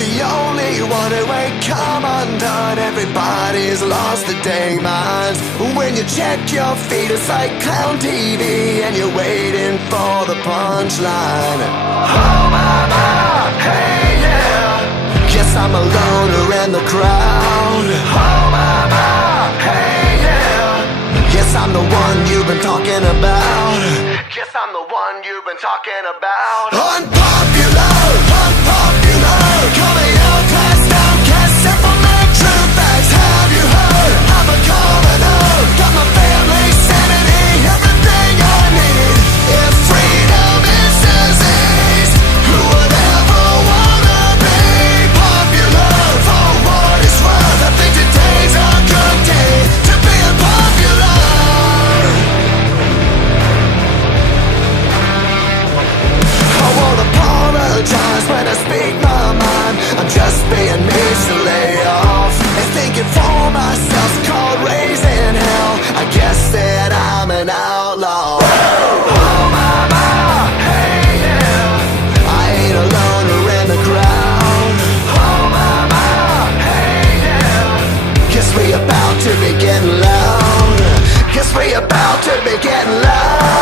the only one who ain't come undone. Everybody's lost their dang minds. When you check your feet, it's like clown TV, and you're waiting for the punchline. Oh mama, hey yeah. Guess I'm a loner in the crowd. Oh mama, hey yeah. Guess I'm the one you've been talking about. Guess I'm the one you've been talking about. Unpopular, unpopular. Call me outcast, outcast. Simple man, true facts. Have you heard? I'm a commoner. Got my family sanity, everything I need. If freedom is disease, who would ever wanna be popular? For what it's worth, I think today's a good day to be unpopular. I won't apologize when I speak my mind. I'm just being me, so lay off. And thinking for myself's called raising hell. I guess that I'm an outlaw. Oh mama, hey yeah. I ain't a loner in the crowd. Oh mama, hey yeah. Guess we about to be getting loud. Guess we about to be getting loud.